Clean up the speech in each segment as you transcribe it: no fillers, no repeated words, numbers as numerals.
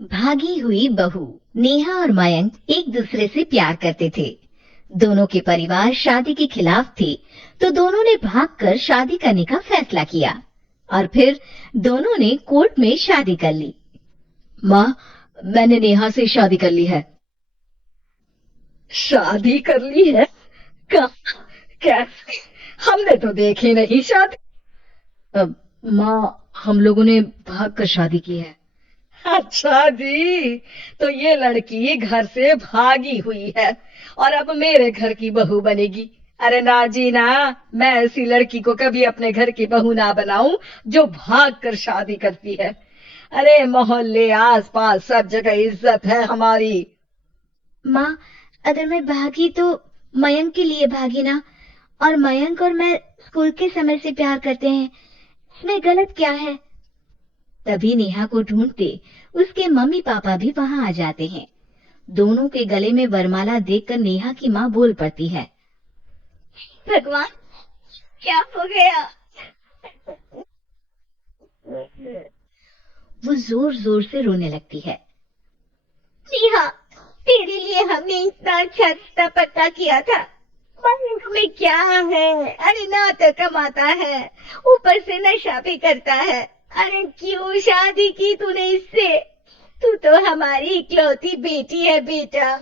भागी हुई बहू। नेहा और मयंक एक दूसरे से प्यार करते थे। दोनों के परिवार शादी के खिलाफ थे, तो दोनों ने भागकर शादी करने का फैसला किया और फिर दोनों ने कोर्ट में शादी कर ली। माँ, मैंने नेहा से शादी कर ली है। शादी कर ली है? कहाँ? कैसे? हमने तो देखी नहीं शादी। माँ, हम लोगों ने भागकर शादी की है। अच्छा जी, तो ये लड़की घर से भागी हुई है और अब मेरे घर की बहू बनेगी। अरे ना जी ना, मैं ऐसी लड़की को कभी अपने घर की बहू ना बनाऊं जो भाग कर शादी करती है। अरे मोहल्ले आस पास सब जगह इज्जत है हमारी। माँ, अगर मैं भागी तो मयंक के लिए भागी ना। और मयंक और मैं स्कूल के समय से प्यार करते हैं, इसमें गलत क्या है? तभी नेहा को ढूंढते उसके मम्मी पापा भी वहां आ जाते हैं। दोनों के गले में वरमाला देखकर नेहा की माँ बोल पड़ती है। भगवान, क्या हो गया? वो जोर जोर से रोने लगती है। नेहा, तेरे लिए हमने इतना अच्छा रिश्ता पक्का किया था। मयंक में क्या है? अरे ना तो कमाता है, ऊपर से नशा भी करता है। अरे क्यों शादी की तूने इससे? तू तो हमारी इकलौती बेटी है बेटा।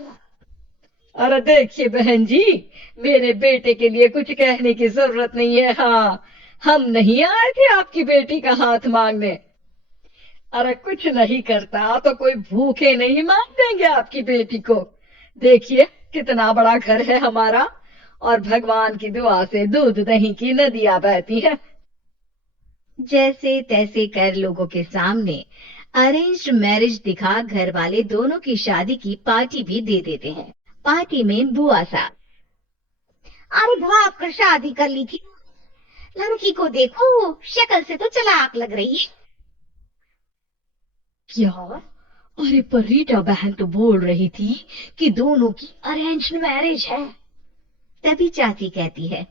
अरे देखिए बहन जी, मेरे बेटे के लिए कुछ कहने की जरूरत नहीं है। हाँ, हम नहीं आए थे आपकी बेटी का हाथ मांगने। अरे कुछ नहीं करता तो कोई भूखे नहीं मार देंगे आपकी बेटी को। देखिए कितना बड़ा घर है हमारा और भगवान की दुआ से दूध दही की नदियां बहती हैं। जैसे तैसे कर लोगों के सामने अरेंज्ड मैरिज दिखा घर वाले दोनों की शादी की पार्टी भी दे देते हैं। पार्टी में बुआ साहब, अरे भाग कर शादी कर ली थी। लड़की को देखो, शक्ल से तो चालाक लग रही है। क्या? अरे पर रीटा बहन तो बोल रही थी कि दोनों की अरेंज्ड मैरिज है। तभी चाची कहती है,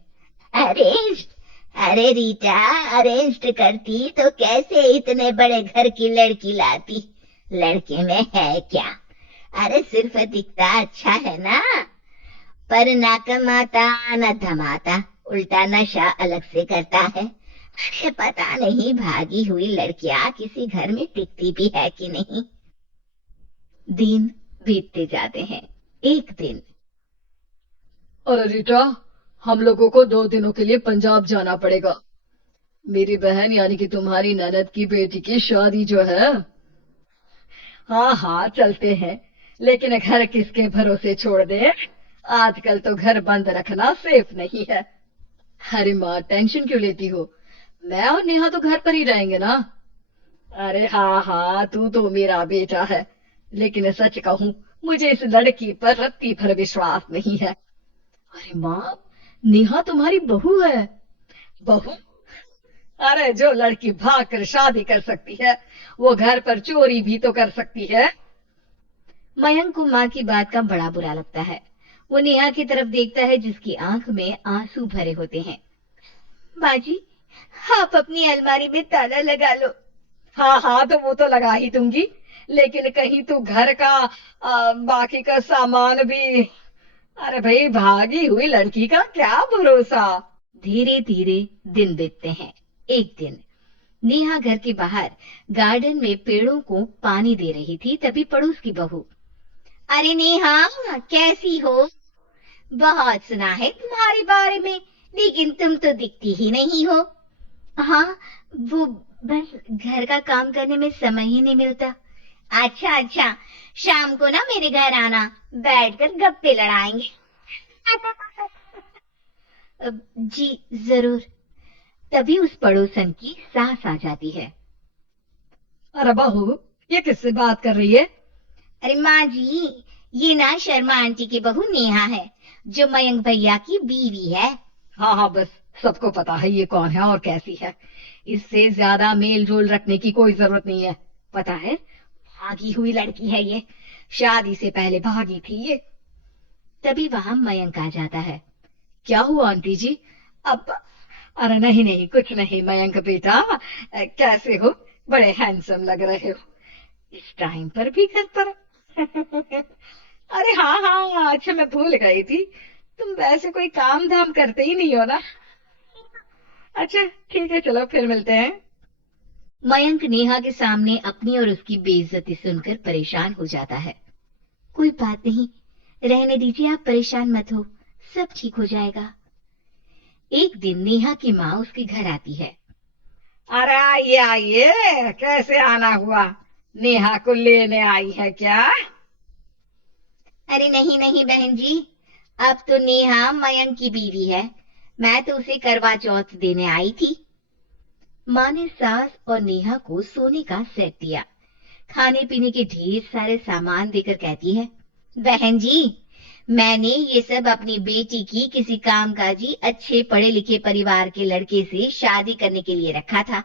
अरेंज्ड? अरे रीटा, अरेंज्ड करती तो कैसे इतने बड़े घर की लड़की लाती? लड़के में है क्या? अरे सिर्फ दिखता अच्छा है ना, पर ना कमाता ना धमाता, उल्टा नशा अलग से करता है। अरे पता नहीं भागी हुई लड़कियां किसी घर में टिकती भी है कि नहीं। दिन बीतते जाते हैं। एक दिन, अरे रीटा, हम लोगों को 2 दिनों के लिए पंजाब जाना पड़ेगा। मेरी बहन यानी कि तुम्हारी ननद की बेटी की शादी जो है। हाँ हाँ चलते हैं, लेकिन घर किसके भरोसे छोड़ दे? आजकल तो घर बंद रखना सेफ नहीं है। अरे माँ, टेंशन क्यों लेती हो? मैं और नेहा तो घर पर ही रहेंगे ना। अरे हाँ हाँ, तू तो मेरा बेटा है, लेकिन सच कहूं मुझे इस लड़की पर रत्ती भर विश्वास नहीं है। अरे माँ, नेहा तुम्हारी बहू है। बहू? अरे जो लड़की भाग कर शादी कर सकती है वो घर पर चोरी भी तो कर सकती है। मयंक को माँ की बात का बड़ा बुरा लगता है। वो नेहा की तरफ देखता है जिसकी आंख में आंसू भरे होते हैं। बाजी, आप अपनी अलमारी में ताला लगा लो। हाँ हाँ, तो वो तो लगा ही दूंगी, लेकिन कहीं तू घर का बाकी का सामान भी। अरे भाई, भागी हुई लड़की का क्या भरोसा। धीरे धीरे दिन बीतते हैं। एक दिन नेहा घर के बाहर गार्डन में पेड़ों को पानी दे रही थी, तभी पड़ोस की बहू, अरे नेहा, कैसी हो? बहुत सुना है तुम्हारे बारे में, लेकिन तुम तो दिखती ही नहीं हो। हाँ, वो बस घर का काम करने में समय ही नहीं मिलता। अच्छा अच्छा, शाम को ना मेरे घर आना, बैठकर गप्पे लड़ाएंगे। जी जरूर। तभी उस पड़ोसन की सास आ जाती है। अरे बहू, ये किससे बात कर रही है? अरे माँ जी, ये ना शर्मा आंटी की बहू नेहा है, जो मयंक भैया की बीवी है। हाँ हाँ, बस सबको पता है ये कौन है और कैसी है। इससे ज्यादा मेल जोल रखने की कोई जरूरत नहीं है। पता है, भागी हुई लड़की है ये, शादी से पहले भागी थी ये। तभी वहां मयंक आ जाता है। क्या हुआ आंटी जी? अब अरे नहीं नहीं, कुछ नहीं मयंक बेटा, कैसे हो? बड़े हैंडसम लग रहे हो। इस टाइम पर भी घर पर? अरे हाँ हाँ, अच्छा मैं भूल गई थी, तुम वैसे कोई काम धाम करते ही नहीं हो ना। अच्छा ठीक है, चलो फिर मिलते हैं। मयंक नेहा के सामने अपनी और उसकी बेइज्जती सुनकर परेशान हो जाता है। कोई बात नहीं, रहने दीजिए, आप परेशान मत हो, सब ठीक हो जाएगा। एक दिन नेहा की माँ उसके घर आती है। अरे आइए आइए, कैसे आना हुआ? नेहा को लेने आई है क्या? अरे नहीं नहीं बहन जी, अब तो नेहा मयंक की बीवी है, मैं तो उसे करवा चौथ देने आई थी। माँ ने सास और नेहा को सोने का सेट दिया, खाने पीने के ढेर सारे सामान देकर कहती है, बहन जी, मैंने ये सब अपनी बेटी की किसी कामकाजी अच्छे पढ़े लिखे परिवार के लड़के से शादी करने के लिए रखा था,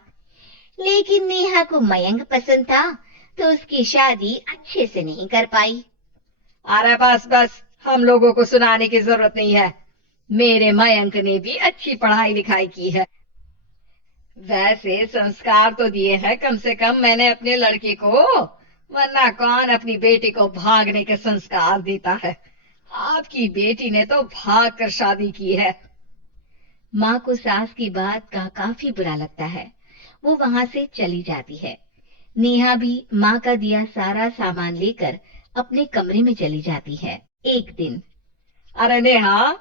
लेकिन नेहा को मयंक पसंद था तो उसकी शादी अच्छे से नहीं कर पाई। अरे बस बस, हम लोगों को सुनाने की जरूरत नहीं है, मेरे मयंक ने भी अच्छी पढ़ाई लिखाई की है। वैसे संस्कार तो दिए हैं कम से कम मैंने अपने लड़के को, वरना कौन अपनी बेटी को भागने के संस्कार देता है? आपकी बेटी ने तो भाग कर शादी की है। माँ को सास की बात का काफी बुरा लगता है, वो वहां से चली जाती है। नेहा भी माँ का दिया सारा सामान लेकर अपने कमरे में चली जाती है। एक दिन, अरे नेहा,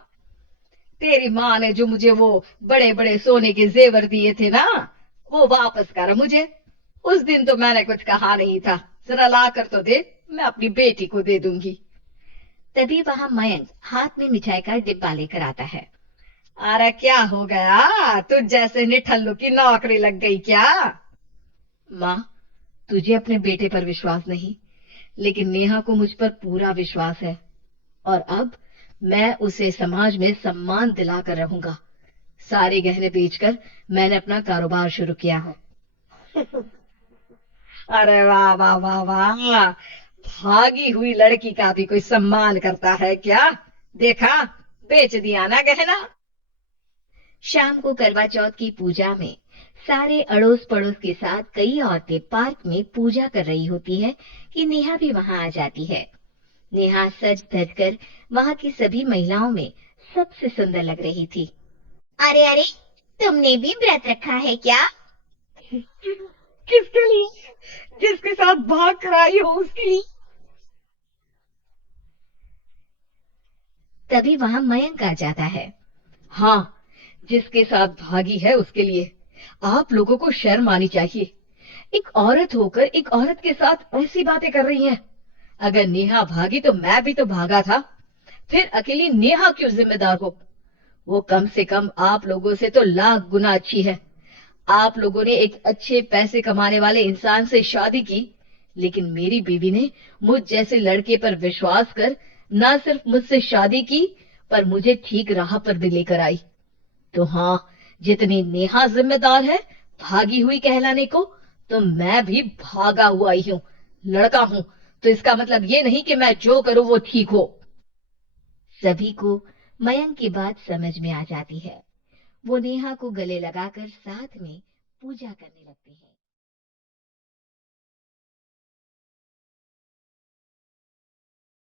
तेरी माँ ने जो मुझे वो बड़े बड़े सोने के जेवर दिए थे ना, वो वापस कर मुझे। उस दिन तो मैंने कुछ कहा नहीं था, जरा ला कर तो दे, मैं अपनी बेटी को दे दूंगी। तभी वहां मयंक हाथ में मिठाई का डिब्बा लेकर आता है। अरे क्या हो गया, तुझ जैसे निठल्लू की नौकरी लग गई क्या? माँ, तुझे अपने बेटे पर विश्वास नहीं, लेकिन नेहा को मुझ पर पूरा विश्वास है, और अब मैं उसे समाज में सम्मान दिलाकर रहूंगा। सारे गहने बेचकर मैंने अपना कारोबार शुरू किया है। अरे वाह वाह वाह वाह, भागी हुई लड़की का भी कोई सम्मान करता है क्या? देखा, बेच दिया ना गहना। शाम को करवा चौथ की पूजा में सारे अड़ोस पड़ोस के साथ कई औरतें पार्क में पूजा कर रही होती है कि नेहा भी वहां आ जाती है। नेहा सज धज कर वहां की सभी महिलाओं में सबसे सुंदर लग रही थी। अरे अरे, तुमने भी व्रत रखा है क्या? किसके लिए? जिसके साथ भाग कर आई हो उसके लिए। तभी वहां मयंक आ जाता है। हाँ, जिसके साथ भागी है उसके लिए। आप लोगों को शर्म आनी चाहिए, एक औरत होकर एक औरत के साथ ऐसी बातें कर रही हैं। अगर नेहा भागी तो मैं भी तो भागा था, फिर अकेली नेहा क्यों जिम्मेदार हो? वो कम से कम आप लोगों से तो लाख गुना अच्छी है। आप लोगों ने एक अच्छे पैसे कमाने वाले इंसान से शादी की, लेकिन मेरी बीवी ने मुझ जैसे लड़के पर विश्वास कर न सिर्फ मुझसे शादी की, पर मुझे ठीक राह पर भी लेकर आई। तो हाँ, जितनी नेहा जिम्मेदार है भागी हुई कहलाने को, तो मैं भी भागा हुआ ही हूँ, लड़का हूँ। तो इसका मतलब ये नहीं कि मैं जो करूँ वो ठीक हो। सभी को मयंक की बात समझ में आ जाती है। वो नेहा को गले लगाकर साथ में पूजा करने लगते हैं।